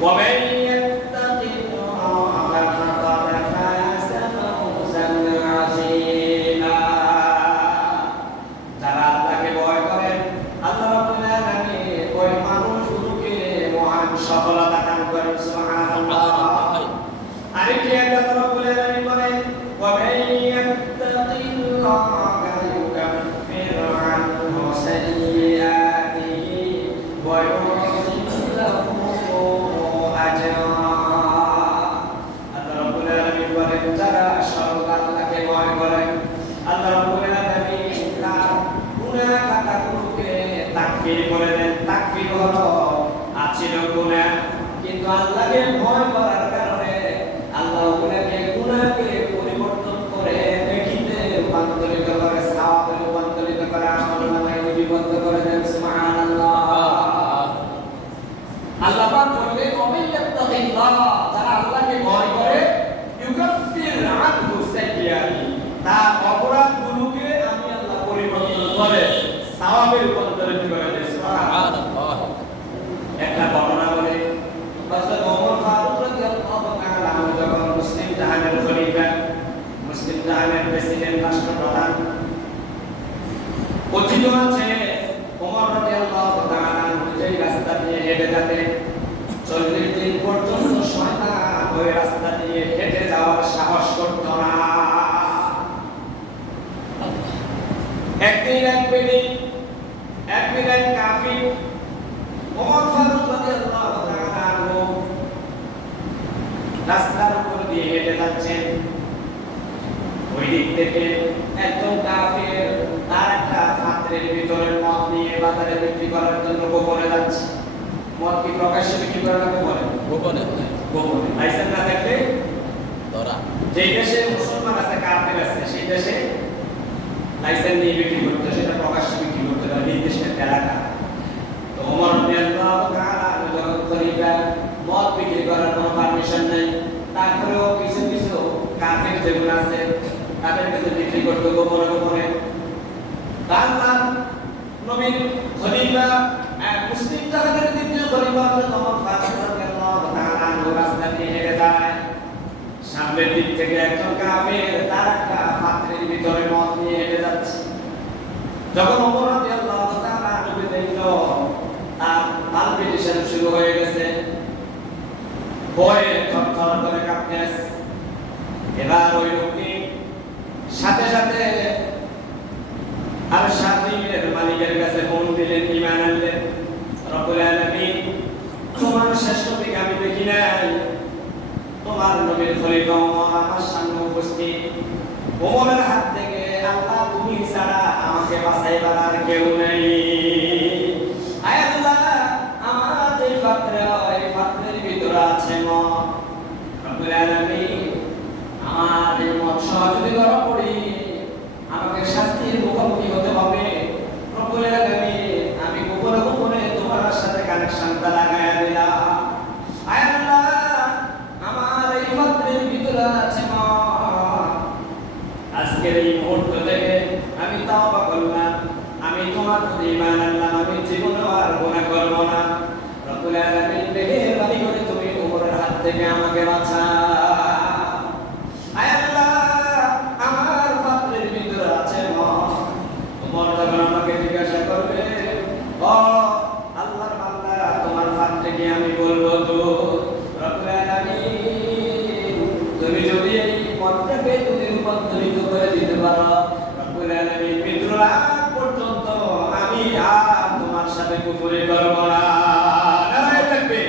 ومن ভয় করার কারণে আল্লাহ গুনাহকে গুনাহকে পরিবর্তন করে নেকিতে রূপান্তরিত করে সাওয়াবে রূপান্তরিত করে, আমল নামায় লিপিবদ্ধ করে দেন, সুবহানাল্লাহ। আল্লাহ পাক বললেন ওমান ইয়াত্তাকিল্লাহ যারা আল্লাহকে ভয় করে, ইউকাফির আনহু সাইয়্যাতি তার অপরাধগুলোকে আমি আল্লাহ পরিবর্তন করে, সওয়াবে রূপান্তরিত করে দেই সুবহানাল্লাহ। একটা বর্ণনা বলে হযরত ওমর ফারুক রাদিয়াল্লাহু তাআলা আনহু যখন মুসলিম জাহানের খলিফা মুসলিম জাহানের প্রেসিডেন্ট রাষ্ট্রপ্রধান কথিত আছে ওমর রাদিয়াল্লাহু তাআলা আনহু যেই রাস্তা দিয়ে হেঁটে যেতেন চল্লিশ দিন পর্যন্ত শয়তান ওই রাস্তা দিয়ে হেঁটে যাওয়ার সাহস করত না একদিন এক বেদিন এক বিদায় কাফির ওমর ফারুক রাদিয়াল্লাহু তাআলা আনহু রাস্তার উপর দিয়ে হেঁটে যাচ্ছেন ওই দিক থেকে একজন কাফের তার একটা পাত্রের ভিতরে মদ নিয়ে বাজারে বিক্রি করার জন্য গোপনে যাচ্ছে মদ কি প্রকাশ্যে বিক্রি করে না গোপনে গোপনে। গোপনে। লাইসেন্স না থাকলে? ধরা। যেই দেশে মুসলমান আছে কাফের আছে সেই দেশে লাইসেন্স নিয়ে বিক্রি করতে সেটা প্রকাশ্যে বিক্রি করতে হয়? নির্দিষ্ট এলাকা। তো ওমর রাদিয়াল্লাহু তাআলা যখন খলিফা মদ বিক্রি করার কোনো পারমিশন নেই তারপরেও কিছু কিছু কাফের যেগুলো আছে তাদের কাছে বিক্রি করতে গোপনে গোপনে। আল্লাহ নবীর খলিফা এক মুসলিম জাহানের সামনের দিক থেকে একজন কাফের, তার একটা পাত্রের ভিতরে মদ নিয়ে হেঁটে যাচ্ছে। যখন ওমর রাদিয়াল্লাহু তাআলা আনহু দেখল, তার পালপিটেশন শুরু হয়ে গেছে। ভয়ে থরথর করে কাঁপতে আছে এবার ওই লোকটি সাথে সাথে আর সাথীর মালিকের কাছে ফোন দিলেন ইমান আনলেন রব্বুল আলামিন তোমার শেষ নবীকে আমি দেখি নাই তোমার নবীর খলিফা ওমর আমার সামনে উপস্থিত ওমরের হাত থেকে আল্লাহ তুমি ছাড়া আমাকে বাঁচাইবার আর কেউ নেই আয় আল্লাহ আমার যে পাত্র এই পাত্রের ভিতরে আছে মদ রব্বুল আলামিন আমার এই মদ সহ যদি ধরা পড়ি আমাকে শাস্তির মুখোমুখি হতে হবে রব্বুল আলামিন আমি গোপনে গোপনে তোমার সাথে কানেকশনটা লাগায়া দিলাম আয় আল্লাহ আমার এই ভিতরে আছে আজকের এই মুহূর্ত থেকে করলাম। আমি তোমার প্রতি ঈমান আমি জীবনে আর গুনাহ না। রব্বুল আলামিন তুমি হাত থেকে আমাকে বাঁচাও আয় আল্লাহ আমার পাত্রের ভিতরে আছে মদ ওমর যখন আমাকে জিজ্ঞাসা করবে ও আল্লাহর বান্দা তোমার পাত্রে কি আমি বলব তো রব্বুল আলামিন তুমি যদি এই মদটাকে তুমি রূপান্তরিত করে দিতে পারো রব্বুল আলামিন মৃত্যুর আগ পর্যন্ত আমি আর তোমার সাথে কুফরি করব না নারায়ে থাকবে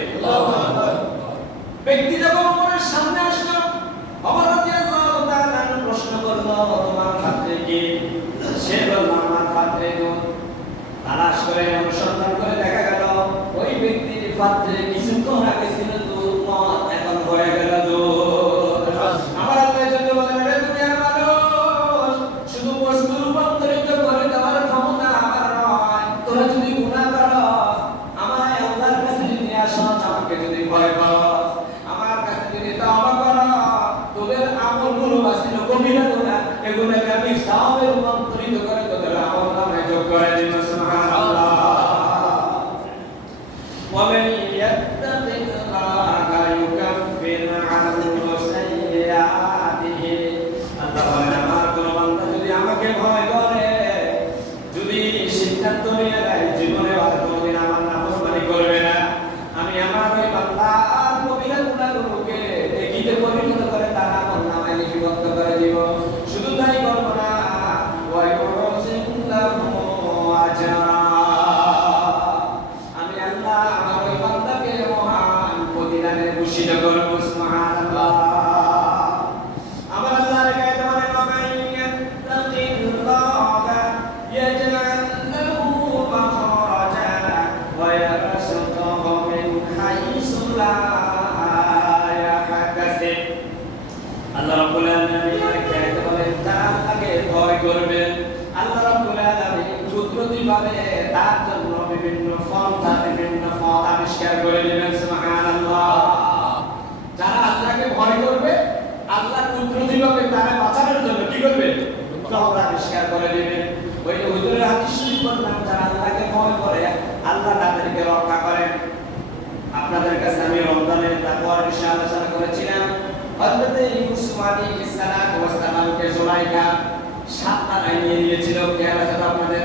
ব্যক্তি যখন ওমরের সামনে আসলো ওমর রাদিয়াল্লাহু তাআলা আনহু প্রশ্ন করল তোমার পাত্রে কি সে বলল আমার পাত্রে দুধ তালাশ করে অনুসন্ধান করে দেখা গেল, ওই ব্যক্তির পাত্রে কিছুক্ষণ আগে ছিল শুধু বস্তু করে দেওয়ার ক্ষমতা আমার নয়, তোরা যদি গুনাহ করো, আমায় আল্লাহর যদি ভয় করো আমি শুধু তাই করব না আমি আল্লাহ আমার ওই বান্দাকে মহান প্রতিদানে ভূষিত করব সুবহানাল্লাহ আমার আল্লাহর কাছে বলেন ওমান ইয়াত্তাকিল্লাহ ইয়াজআল লাহু মাখরাজা ওয়া ইয়ারযুকহু মিন হাইসু লা ইয়াহতাসিব আল্লাহ রাব্বুল আলামিন কাছে বলেন যারা আল্লাহকে ভয় করবেন আল্লাহ রাব্বুল আলামিন কুদরতিভাবে তার জন্য বিভিন্ন তার বিভিন্ন পথ আবিষ্কার করে সুবহানাল্লাহ। যারা আল্লাহকে ভয় করবে, আল্লাহ কুদরতিভাবে তারা বাঁচানোর জন্য কি করবে? পথ আবিষ্কার করে দিবেন। ওই যে হুজুরের হাদিস বললাম যারা আল্লাহকে ভয় করে, আল্লাহ তাদেরকে রক্ষা করেন। আপনাদের কাছে আমি রমজানের তাকওয়ার বিষয়ে আলোচনা করেছিলাম। হযরত ইউসুফ আলাইহিস সালাতু ওয়াস সালামকে জুলাইখা সাত নিয়ে নিয়েছিল খেয়াল আপনাদের?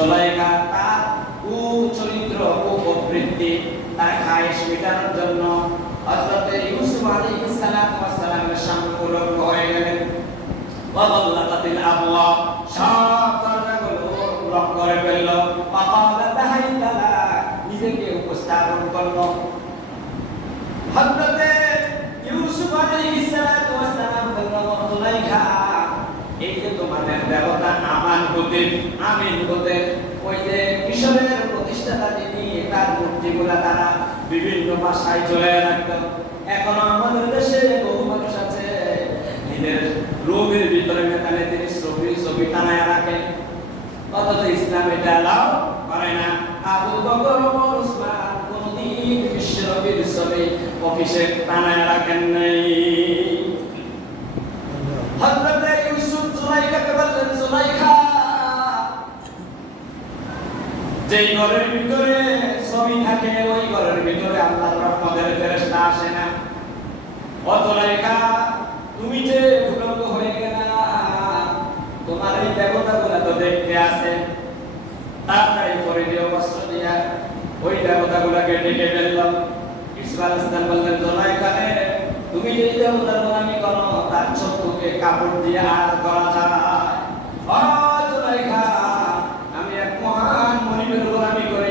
জলাইকা তার তার খায়েশ মেটানোর জন্য হযরত ইউসুফ আলাইহিস সালাতু ওয়াস সালামের সামনে হয়ে গেলেন। ওয়াগাল্লাকাতিল আবওয়াব সব দরজাগুলো লক করে ফেলল। তাহাইতালা নিজেকে উপস্থাপন করল। হযরত ইউসুফ আলাইহিস সালাতু ওয়াস সালাম বলল এই যে তোমাদের দেবতা, আমান হতে, আমিন হতে যে প্রতিষ্ঠাতা যিনি, তার মূর্তিগুলা তারা বিভিন্ন ভাষায় চলে রাখতো। এখনও আমাদের দেশে বহু মানুষ আছে, নিজের রুমের ভিতরে মেকানে তিনি ছবি ছবি টানায় রাখে। অথচ ইসলাম এটা এলাও করে না। আবু বকর, ওমর, উসমান কোনদিন বিশ্বনবীর ছবি অফিসে টানায় রাখেন নাই। হযরত ইউসুফ জুলাইখাকে বললেন, জুলাইখা যেই ঘরের ভিতরে ছবি থাকে, ওই ঘরের ভিতরে আল্লাহর রহমতের ফেরেশতা আসে না। তুমি যে হয়ে তোমার এই তো দেখতে আসে তাড়াতাড়ি দিয়া, ওই ডেকে ফেললাম ইসুফ আলাইহিস সালাম বললেন জুলাইখা রে তুমি যে দেবতার তার চক্ষুকে কাপড় দিয়ে আর করা যায় ও জুলাইখা আমি এক মহান মনিবের গোলামি করে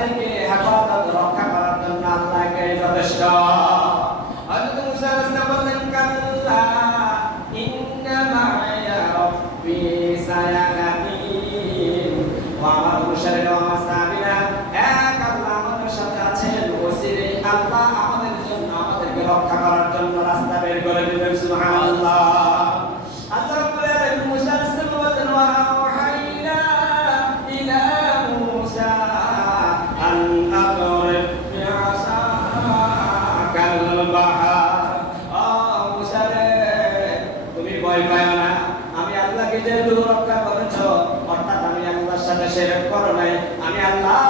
hacer সেরক করো নাই আমি আল্লাহ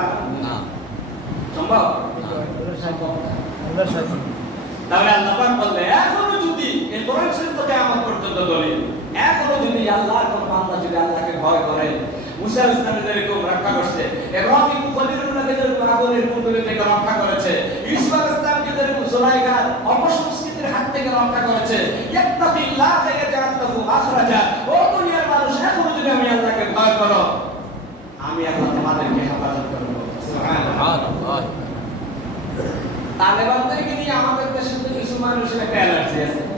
সম্ভব তাহলে আল্লাহ বললে, এখনও যদি এই কোরআন আমার পর্যন্ত বলি এখনও যদি আল্লাহ কোন যদি আল্লাহকে ভয় করে, মুসা ইসলামের যেরকম রক্ষা